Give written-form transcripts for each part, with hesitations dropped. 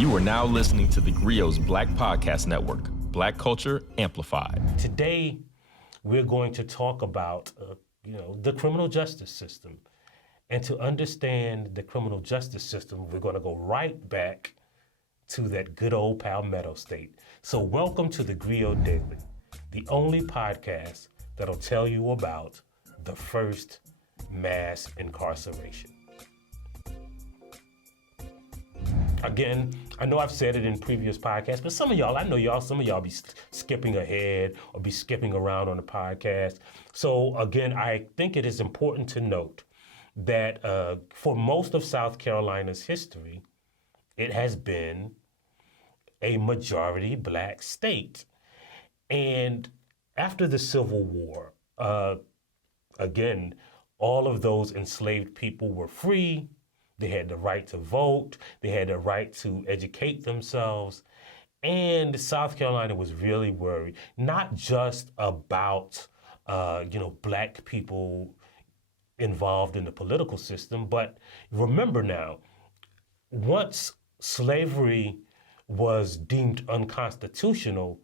You are now listening to theGrio's Black Podcast Network, Black Culture Amplified. Today, we're going to talk about, the criminal justice system. And to understand the criminal justice system, we're going to go right back to that good old Palmetto State. So welcome to theGrio Daily, the only podcast that'll tell you about the first mass incarceration. Again, I know I've said it in previous podcasts, but some of y'all be skipping ahead or be skipping around on the podcast. So again, I think it is important to note that for most of South Carolina's history, it has been a majority black state. And after the Civil War, again, all of those enslaved people were free. They had the right to vote. They had the right to educate themselves. And South Carolina was really worried, not just about, black people involved in the political system, but remember now, once slavery was deemed unconstitutional,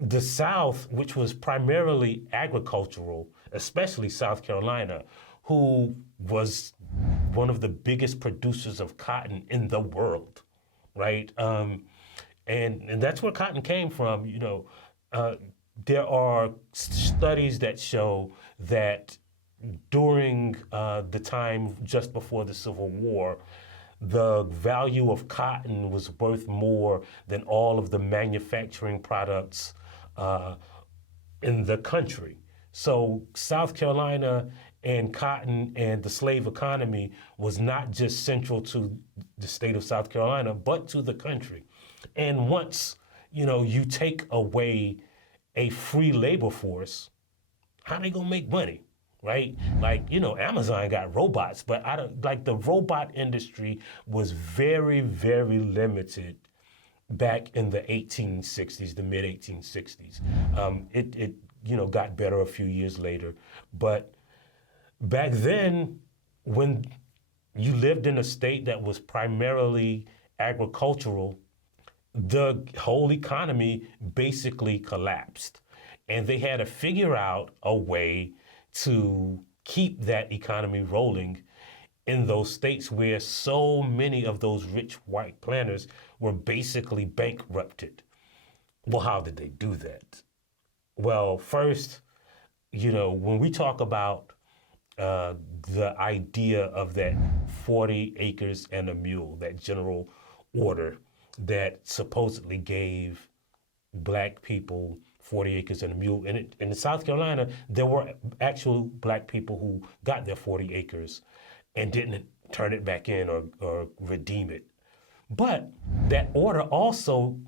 the South, which was primarily agricultural, especially South Carolina, who was one of the biggest producers of cotton in the world, right? And that's where cotton came from. There are studies that show that during the time just before the Civil War, the value of cotton was worth more than all of the manufacturing products in the country. So South Carolina and cotton and the slave economy was not just central to the state of South Carolina, but to the country. And once, you take away a free labor force, how they gonna make money, right? Amazon got robots, but the robot industry was very, very limited back in the 1860s, the mid 1860s. It got better a few years later, but back then, when you lived in a state that was primarily agricultural, the whole economy basically collapsed. And they had to figure out a way to keep that economy rolling in those states where so many of those rich white planters were basically bankrupted. Well, how did they do that? Well, first, when we talk about the idea of that 40 acres and a mule, that general order that supposedly gave black people 40 acres and a mule. And in South Carolina, there were actual black people who got their 40 acres and didn't turn it back in or redeem it. But that order also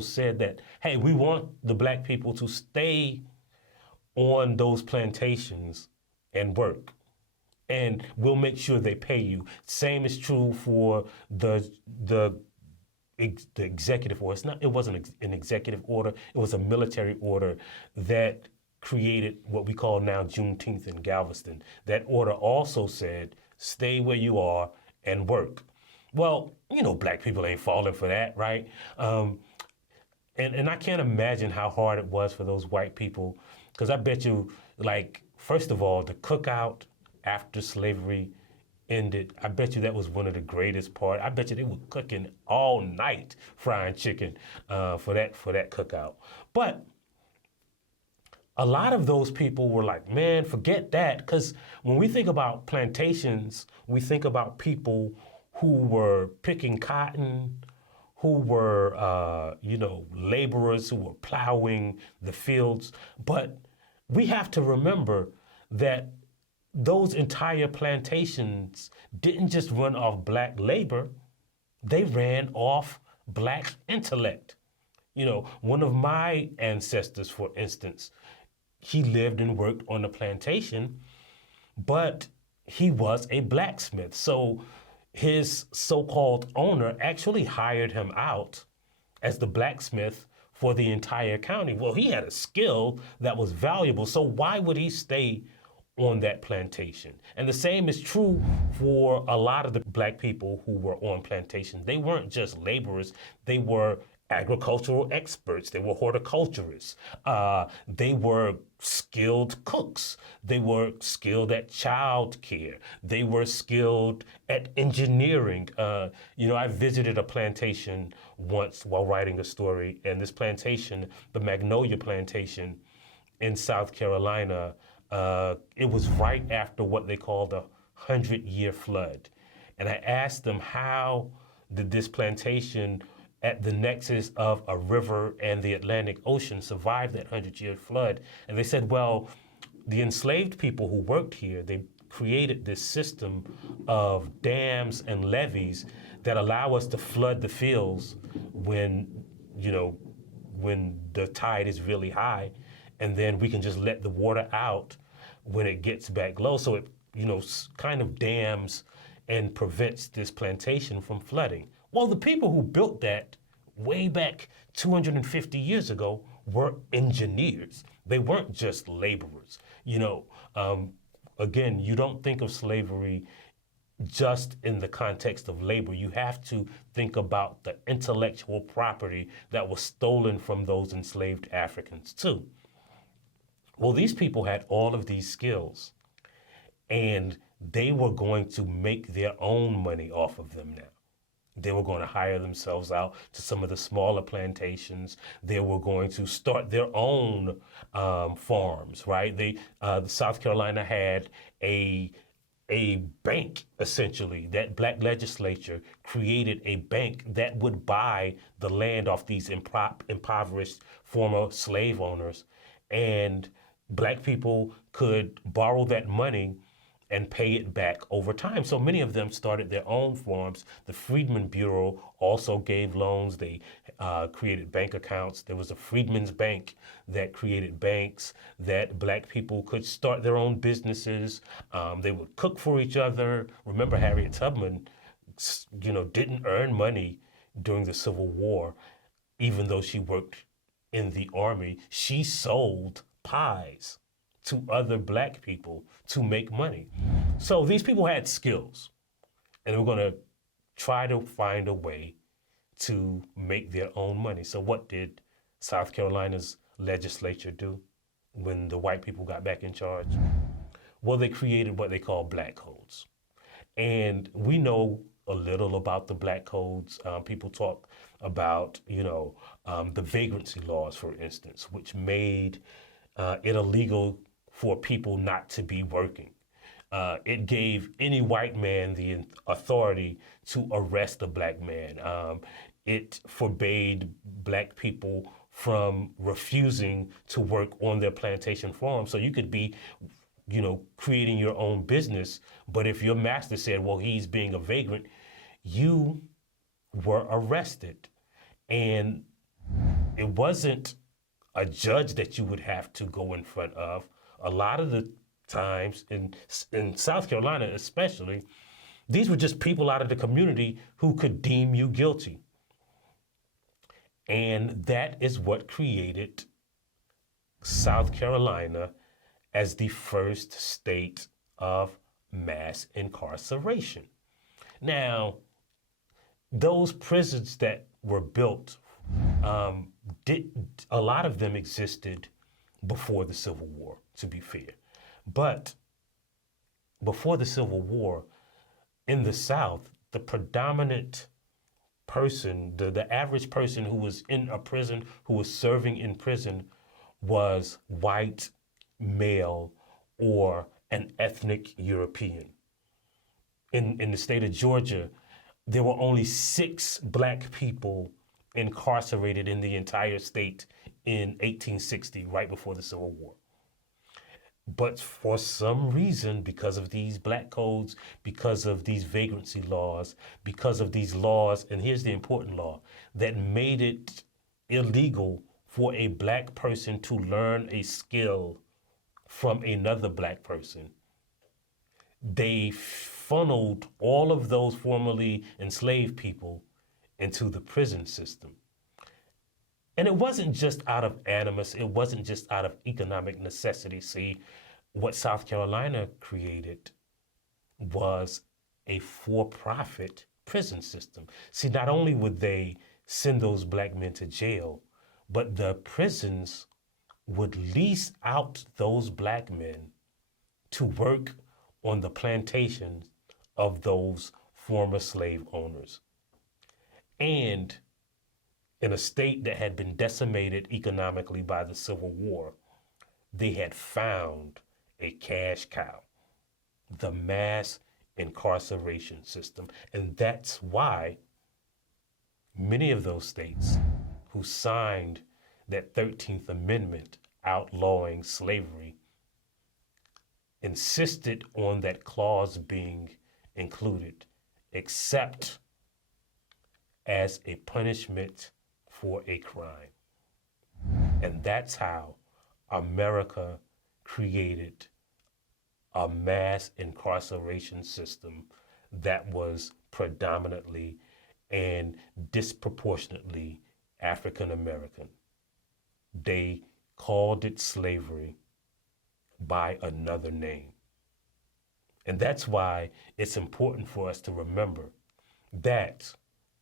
said that, hey, we want the black people to stay on those plantations and work, and we'll make sure they pay you. Same is true for the executive order. It wasn't an executive order. It was a military order that created what we call now Juneteenth in Galveston. That order also said, stay where you are and work. Well, black people ain't falling for that, right? And I can't imagine how hard it was for those white people, because I bet you, first of all, the cookout after slavery ended, I bet you that was one of the greatest parts. I bet you they were cooking all night, frying chicken for that cookout. But a lot of those people were like, man, forget that. Because when we think about plantations, we think about people who were picking cotton, who were, laborers who were plowing the fields. But we have to remember that those entire plantations didn't just run off black labor, they ran off black intellect. One of my ancestors, for instance, he lived and worked on a plantation, but he was a blacksmith. So his so-called owner actually hired him out as the blacksmith for the entire county. Well, he had a skill that was valuable, so why would he stay on that plantation. And the same is true for a lot of the black people who were on plantations. They weren't just laborers, they were agricultural experts, they were horticulturists, they were skilled cooks, they were skilled at child care, they were skilled at engineering. I visited a plantation once while writing a story, and this plantation, the Magnolia Plantation in South Carolina, it was right after what they called the 100-year flood. And I asked them, how did this plantation at the nexus of a river and the Atlantic Ocean survive that 100-year flood? And they said, well, the enslaved people who worked here, they created this system of dams and levees that allow us to flood the fields when the tide is really high, and then we can just let the water out when it gets back low. So it, kind of dams and prevents this plantation from flooding. Well, the people who built that way back 250 years ago were engineers. They weren't just laborers. Again, you don't think of slavery just in the context of labor. You have to think about the intellectual property that was stolen from those enslaved Africans too. Well, these people had all of these skills, and they were going to make their own money off of them now. They were going to hire themselves out to some of the smaller plantations. They were going to start their own farms, right? South Carolina had a bank, essentially. That black legislature created a bank that would buy the land off these impoverished former slave owners, and black people could borrow that money and pay it back over time. So many of them started their own farms. The Freedmen Bureau also gave loans. They created bank accounts. There was a Freedmen's Bank that created banks that black people could start their own businesses. They would cook for each other. Remember, Harriet Tubman, didn't earn money during the Civil War, even though she worked in the army. She sold pies to other black people to make money. So these people had skills, and they were going to try to find a way to make their own money. So what did South Carolina's legislature do when the white people got back in charge? Well, they created what they call black codes. And we know a little about the black codes. People talk about, the vagrancy laws, for instance, which made it illegal for people not to be working. It gave any white man the authority to arrest a black man. It forbade black people from refusing to work on their plantation farm. So you could be, creating your own business, but if your master said, well, he's being a vagrant, you were arrested. And it wasn't a judge that you would have to go in front of. A lot of the times, in South Carolina especially, these were just people out of the community who could deem you guilty. And that is what created South Carolina as the first state of mass incarceration. Now, those prisons that were built, a lot of them existed before the Civil War, to be fair. But before the Civil War, in the South, the predominant person, the average person who was in a prison, who was serving in prison, was white, male, or an ethnic European. In the state of Georgia, there were only 6 black people incarcerated in the entire state in 1860, right before the Civil War. But for some reason, because of these black codes, because of these vagrancy laws, because of these laws, and here's the important law, that made it illegal for a black person to learn a skill from another black person, they funneled all of those formerly enslaved people into the prison system. And it wasn't just out of animus, it wasn't just out of economic necessity. See, what South Carolina created was a for-profit prison system. See, not only would they send those black men to jail, but the prisons would lease out those black men to work on the plantations of those former slave owners. And in a state that had been decimated economically by the Civil War, they had found a cash cow, the mass incarceration system. And that's why many of those states who signed that 13th Amendment outlawing slavery insisted on that clause being included, except as a punishment for a crime. And that's how America created a mass incarceration system that was predominantly and disproportionately African American. They called it slavery by another name. And that's why it's important for us to remember that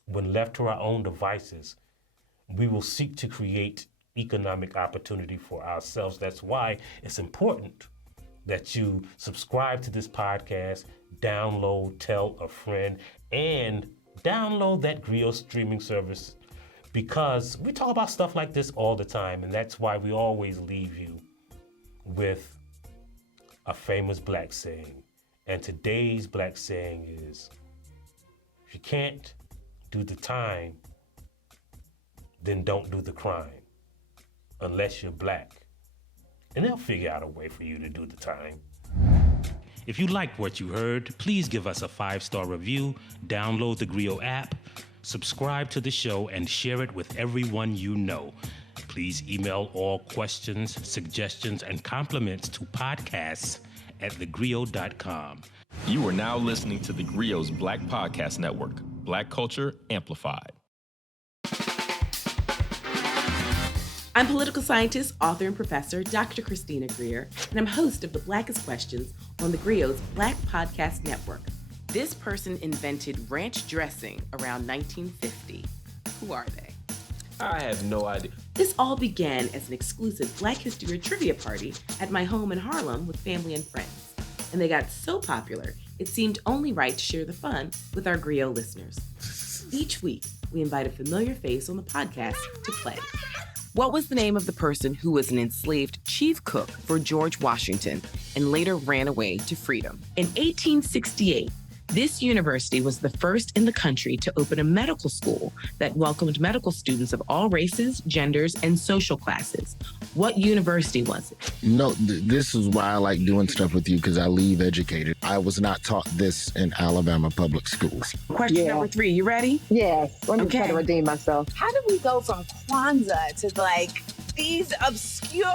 when left to our own devices, we will seek to create economic opportunity for ourselves. That's why it's important that you subscribe to this podcast, download, tell a friend, and download that theGrio streaming service, because we talk about stuff like this all the time, and that's why we always leave you with a famous black saying. And today's black saying is, if you can't do the time, then don't do the crime, unless you're black. And they'll figure out a way for you to do the time. If you liked what you heard, please give us a 5-star review, download the theGrio app, subscribe to the show, and share it with everyone you know. Please email all questions, suggestions, and compliments to podcasts@thegrio.com. You are now listening to theGrio's Black Podcast Network, Black Culture Amplified. I'm political scientist, author, and professor Dr. Christina Greer, and I'm host of the Blackest Questions on theGrio's Black Podcast Network. This person invented ranch dressing around 1950. Who are they? I have no idea. This all began as an exclusive Black History trivia party at my home in Harlem with family and friends. And they got so popular, it seemed only right to share the fun with our theGrio listeners. Each week, we invite a familiar face on the podcast to play. What was the name of the person who was an enslaved chief cook for George Washington and later ran away to freedom? In 1868, this university was the first in the country to open a medical school that welcomed medical students of all races, genders, and social classes. What university was it? No, this is why I like doing stuff with you, because I leave educated. I was not taught this in Alabama public schools. Question number 3, you ready? Yes, let me try to redeem myself. How do we go from Kwanzaa to like these obscure?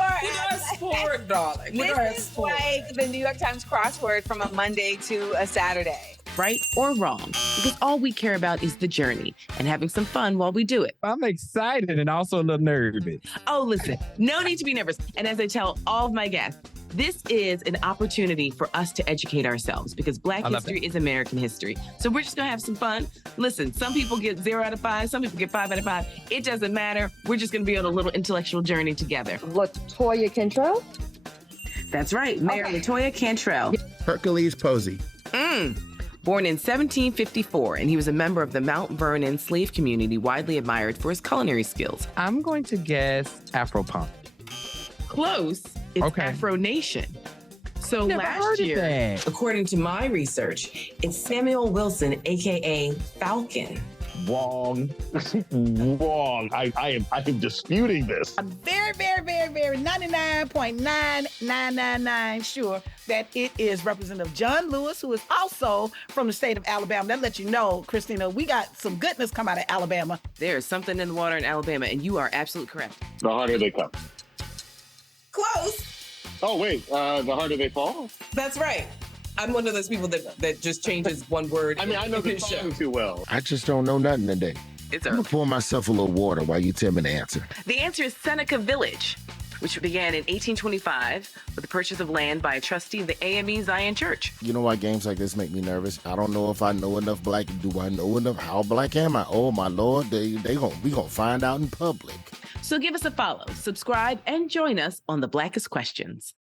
Sport, darling. This is like the New York Times crossword from a Monday to a Saturday. Right or wrong? Because all we care about is the journey and having some fun while we do it. I'm excited and also a little nervous. Oh, listen, no need to be nervous. And as I tell all of my guests, this is an opportunity for us to educate ourselves, because Black history is American history. So we're just gonna have some fun. Listen, some people get 0 out of 5, some people get 5 out of 5. It doesn't matter. We're just gonna be on a little intellectual journey together. LaToya Cantrell? That's right, Mayor LaToya Cantrell. Hercules Posey. Born in 1754, and he was a member of the Mount Vernon slave community, widely admired for his culinary skills. I'm going to guess Afro-punk. Close. It's Afro Nation. So last year, according to my research, it's Samuel Wilson, aka Falcon. Wrong. Wrong. I am disputing this. I'm very 99.9999 sure that it is Representative John Lewis, who is also from the state of Alabama. That lets you know, Christina, we got some goodness come out of Alabama. There's something in the water in Alabama, and you are absolutely correct. The harder they come. Close. Oh, wait. The harder they fall? That's right. I'm one of those people that just changes one word. I mean, I know the song too well. I just don't know nothing today. It's I'm going to pour myself a little water while you tell me the answer. The answer is Seneca Village. which began in 1825 with the purchase of land by a trustee of the AME Zion Church. You know why games like this make me nervous? I don't know if I know enough black. Do I know enough? How black am I? Oh my Lord, we gonna find out in public. So give us a follow, subscribe, and join us on the Blackest Questions.